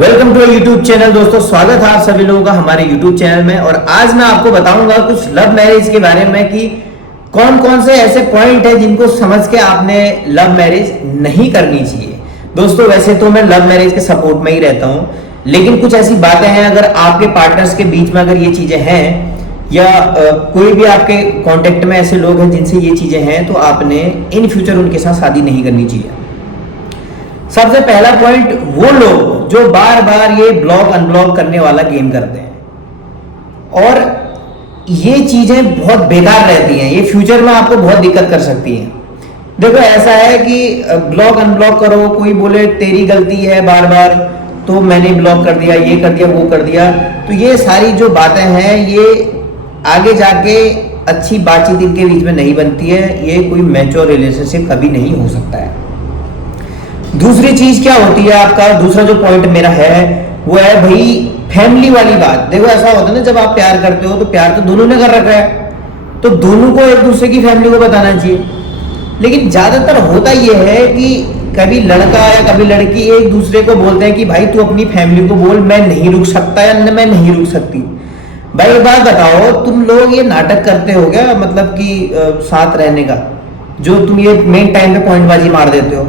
Welcome to YouTube channel. दोस्तों स्वागत है आप सभी लोगों का हमारे यूट्यूब चैनल में। और आज मैं आपको बताऊंगा कुछ लव मैरिज के बारे में कि कौन कौन से ऐसे पॉइंट है जिनको समझ के आपने लव मैरिज नहीं करनी चाहिए। दोस्तों वैसे तो मैं लव मैरिज के सपोर्ट में ही रहता हूं, लेकिन कुछ ऐसी बातें हैं अगर आपके पार्टनर्स के बीच में अगर ये चीजें हैं या कोई भी आपके कांटेक्ट में ऐसे लोग हैं जिनसे ये चीजें हैं, तो आपने इन फ्यूचर उनके साथ शादी नहीं करनी चाहिए। सबसे पहला पॉइंट, वो लोग जो बार बार ये ब्लॉक अनब्लॉक करने वाला गेम करते हैं और ये चीजें बहुत बेकार रहती हैं, ये फ्यूचर में आपको बहुत दिक्कत कर सकती हैं। देखो ऐसा है कि ब्लॉक अनब्लॉक करो, कोई बोले तेरी गलती है बार बार तो मैंने ब्लॉक कर दिया, ये कर दिया, वो कर दिया, तो ये सारी जो बातें हैं ये आगे जाके अच्छी बातचीत इनके बीच में नहीं बनती है। ये कोई मैच्योर रिलेशनशिप कभी नहीं हो सकता है। दूसरी चीज क्या होती है, आपका दूसरा जो पॉइंट मेरा है वो है भाई फैमिली वाली बात। देखो ऐसा होता है ना, जब आप प्यार करते हो तो प्यार तो दोनों ने कर रखा है, तो दोनों को एक दूसरे की फैमिली को बताना चाहिए। लेकिन ज्यादातर होता यह है कि कभी लड़का या कभी लड़की एक दूसरे को बोलते हैं कि भाई तू अपनी फैमिली को बोल, मैं नहीं रुक सकता या मैं नहीं रुक सकती। भाई एक बात बताओ, तुम लोग ये नाटक करते हो क्या, मतलब कि साथ रहने का, जो तुम ये मेन टाइम पे पॉइंटबाजी मार देते हो।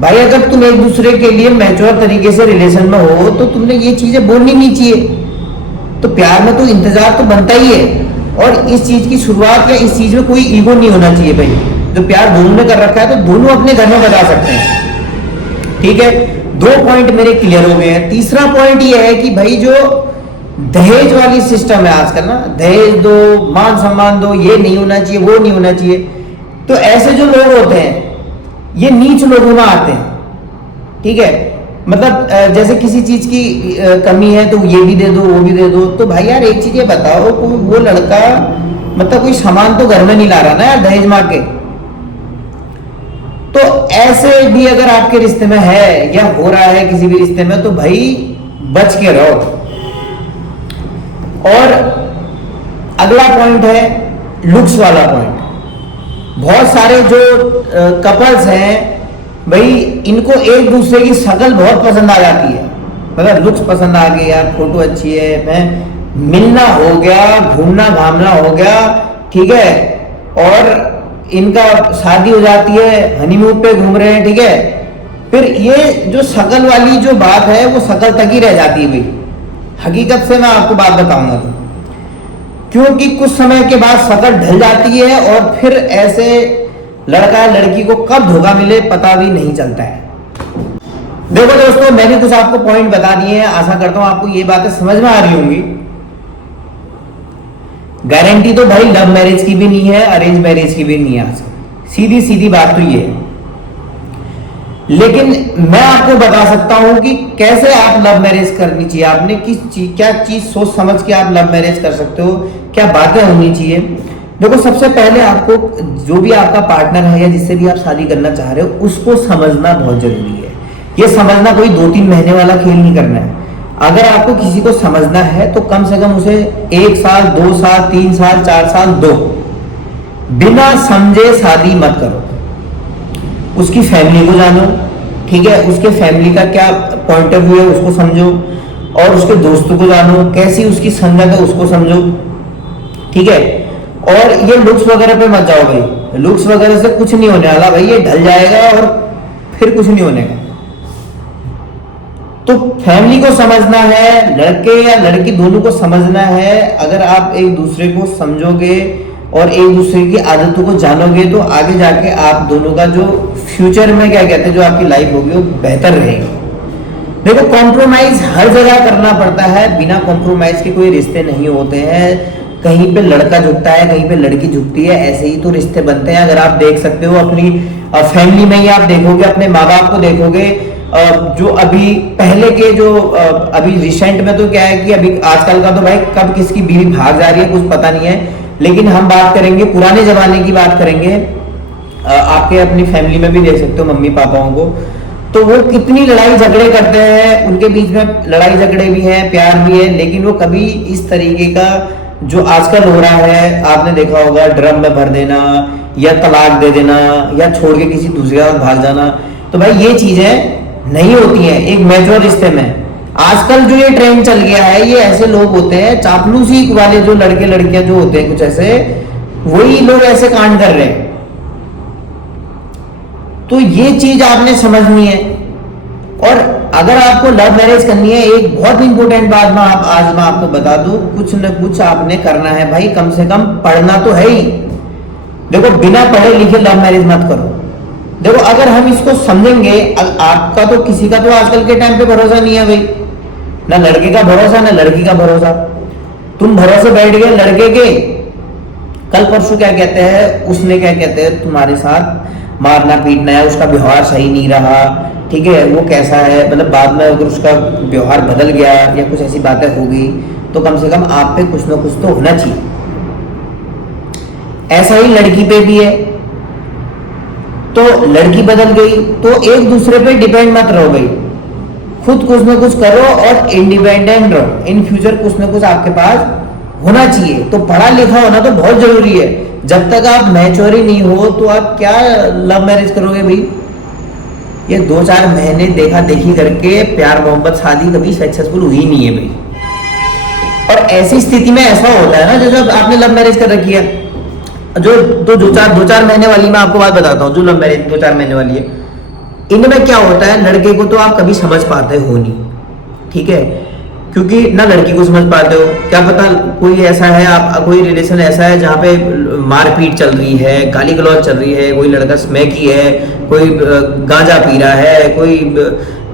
भाई अगर तुम एक दूसरे के लिए मैच्योर तरीके से रिलेशन में हो तो तुमने ये चीजें बोलनी नहीं चाहिए। तो प्यार में तो इंतजार तो बनता ही है, और इस चीज की शुरुआत या इस चीज में कोई ईगो नहीं होना चाहिए। भाई जो प्यार दोनों ने कर रखा है तो दोनों अपने घर में बता सकते हैं। ठीक है, दो पॉइंट मेरे क्लियर हो गए हैं। तीसरा पॉइंट ये है कि भाई जो दहेज वाली सिस्टम है आजकल ना, दहेज दो, मान सम्मान दो, ये नहीं होना चाहिए, वो नहीं होना चाहिए। तो ऐसे जो लोग होते हैं ये नीच लोगों में आते हैं। ठीक है, मतलब जैसे किसी चीज की कमी है तो ये भी दे दो, वो भी दे दो। तो भाई यार एक चीज ये बताओ, वो लड़का मतलब कोई सामान तो घर में नहीं ला रहा ना यार दहेज मांग के। तो ऐसे भी अगर आपके रिश्ते में है या हो रहा है किसी भी रिश्ते में, तो भाई बच के रहो। और अगला पॉइंट है लुक्स वाला पॉइंट। बहुत सारे जो कपल्स हैं भाई, इनको एक दूसरे की शक्ल बहुत पसंद आ जाती है, मतलब लुक्स पसंद आ गई, यार फोटो अच्छी है, मैं मिलना हो गया, घूमना घामना हो गया, ठीक है, और इनका शादी हो जाती है, हनीमून पे घूम रहे हैं, ठीक है। फिर ये जो शक्ल वाली जो बात है वो शक्ल तक ही रह जाती है। भाई हकीकत से मैं आपको बात बताऊंगा तो, क्योंकि कुछ समय के बाद शक्ल ढल जाती है और फिर ऐसे लड़का लड़की को कब धोखा मिले पता भी नहीं चलता है। देखो दोस्तों, मैंने कुछ आपको पॉइंट बता दिए हैं, आशा करता हूं आपको ये बातें समझ में आ रही होंगी। गारंटी तो भाई लव मैरिज की भी नहीं है, अरेंज मैरिज की भी नहीं है, सीधी सीधी बात तो ये है। लेकिन मैं आपको बता सकता हूं कि कैसे आप लव मैरिज करनी चाहिए, आपने किस चीज क्या चीज सोच समझ के आप लव मैरिज कर सकते हो, क्या बातें होनी चाहिए। देखो सबसे पहले आपको जो भी आपका पार्टनर है या जिससे भी आप शादी करना चाह रहे हो उसको समझना बहुत जरूरी है। ये समझना कोई 2-3 महीने वाला खेल नहीं करना है। अगर आपको किसी को समझना है तो कम से कम उसे 1 साल, 2 साल, 3 साल, 4 साल दो। बिना समझे शादी मत करो। उसकी फैमिली को जानो, ठीक है, उसके फैमिली का क्या पॉइंट ऑफ व्यू है उसको समझो, और उसके दोस्तों को जानो, कैसी उसकी संगत है उसको समझो, ठीक है। और ये लुक्स वगैरह पे मत जाओ भाई, लुक्स वगैरह से कुछ नहीं होने वाला भाई, ये ढल जाएगा और फिर कुछ नहीं होने का। तो फैमिली को समझना है, लड़के या लड़की दोनों को समझना है। अगर आप एक दूसरे को समझोगे और एक दूसरे की आदतों को जानोगे तो आगे जाके आप दोनों का जो फ्यूचर में क्या कहते हैं जो आपकी लाइफ होगी वो बेहतर रहेगी। देखो कॉम्प्रोमाइज हर जगह करना पड़ता है, बिना कॉम्प्रोमाइज के कोई रिश्ते नहीं होते हैं। कहीं पे लड़का झुकता है, कहीं पे लड़की झुकती है, ऐसे ही तो रिश्ते बनते हैं। अगर आप देख सकते हो अपनी फैमिली में ही आप देखोगे, अपने माँ बाप को देखोगे, जो अभी पहले के जो अभी रिसेंट में तो क्या है कि अभी आजकल का तो भाई कब किसकी बीवी भाग जा रही है कुछ पता नहीं है। लेकिन हम बात करेंगे पुराने जमाने की बात करेंगे, आपके अपनी फैमिली में भी देख सकते हो मम्मी पापाओं को, तो वो कितनी लड़ाई झगड़े करते हैं, उनके बीच में लड़ाई झगड़े भी हैं, प्यार भी है, लेकिन वो कभी इस तरीके का जो आजकल हो रहा है आपने देखा होगा, ड्रम में भर देना या तलाक दे देना या छोड़ के किसी दूसरे के साथ भाग जाना, तो भाई ये चीजें नहीं होती हैं एक मैच्योर रिश्ते में। आजकल जो ये ट्रेंड चल गया है, ये ऐसे लोग होते हैं चापलूसी वाले, जो लड़के लड़कियां जो होते हैं कुछ ऐसे, वही लोग ऐसे कांड कर रहे हैं। तो ये चीज आपने समझनी है। और अगर आपको लव मैरिज करनी है, एक बहुत इंपॉर्टेंट बात आज मैं आपको बता दूं, कुछ न कुछ आपने करना है भाई, कम से कम पढ़ना तो है ही। देखो बिना पढ़े लिखे लव मैरिज मत करो। देखो अगर हम इसको समझेंगे, आपका तो किसी का तो आजकल के टाइम पे भरोसा नहीं है भाई, ना लड़के का भरोसा ना लड़की का भरोसा। तुम भरोसे बैठ गए लड़के के, कल परसों क्या कहते हैं, उसने क्या कहते हैं तुम्हारे साथ मारना पीटना है, उसका व्यवहार सही नहीं रहा, ठीक है, वो कैसा है, मतलब बाद में अगर उसका व्यवहार बदल गया या कुछ ऐसी बातें हो गई, तो कम से कम आप पे कुछ ना कुछ तो होना चाहिए। ऐसा ही लड़की पे भी है। तो लड़की बदल गई तो एक दूसरे पे डिपेंड मत रहो भाई, खुद कुछ ना कुछ करो और इंडिपेंडेंट रहो। इन फ्यूचर कुछ ना कुछ आपके पास होना चाहिए। तो पढ़ा लिखा होना तो बहुत जरूरी है। जब तक आप मैच्योर ही नहीं हो तो आप क्या लव मैरिज करोगे भाई? ये 2-4 महीने देखा देखी करके प्यार मोहब्बत शादी कभी सक्सेसफुल हुई नहीं है भाई। और ऐसी स्थिति में ऐसा होता है ना, जैसे आपने लव मैरिज कर रखी है, जो 2-4 महीने वाली, मैं आपको बात बताता हूँ, जो लव मैरिज 2-4 महीने वाली है, इनमें क्या होता है, लड़के को तो आप कभी समझ पाते हो नहीं, ठीक है, क्योंकि ना लड़की को समझ पाते हो। क्या पता कोई ऐसा है, आप कोई रिलेशन ऐसा है जहाँ पे मारपीट चल रही है, गाली गलौज चल रही है, कोई लड़का स्मैकी है, कोई गांजा पी रहा है, कोई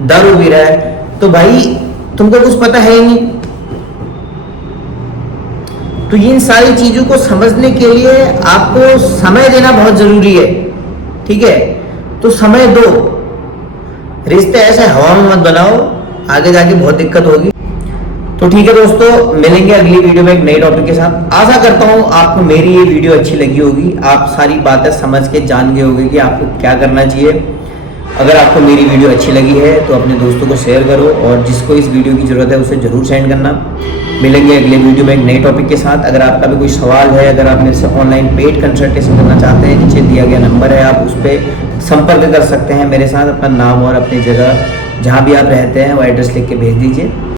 दारू पी रहा है, तो भाई तुमको कुछ पता है ही नहीं। तो इन सारी चीजों को समझने के लिए आपको समय देना बहुत जरूरी है, ठीक है। तो समय दो, रिश्ते ऐसे हवा में मत बनाओ, आगे जाके बहुत दिक्कत होगी। तो ठीक है दोस्तों, मिलेंगे अगली वीडियो में एक नए टॉपिक के साथ। आशा करता हूँ आपको मेरी ये वीडियो अच्छी लगी होगी, आप सारी बातें समझ के जान गए होंगे कि आपको क्या करना चाहिए। अगर आपको मेरी वीडियो अच्छी लगी है तो अपने दोस्तों को शेयर करो, और जिसको इस वीडियो की जरूरत है उसे जरूर सेंड करना। मिलेंगे अगले वीडियो में एक नए टॉपिक के साथ। अगर आपका भी कोई सवाल है, अगर आप मेरे से ऑनलाइन पेड कंसल्टेशन करना चाहते हैं, नीचे दिया गया नंबर है, आप उस पर संपर्क कर सकते हैं मेरे साथ। अपना नाम और अपनी जगह जहाँ भी आप रहते हैं वो एड्रेस लिख के भेज दीजिए।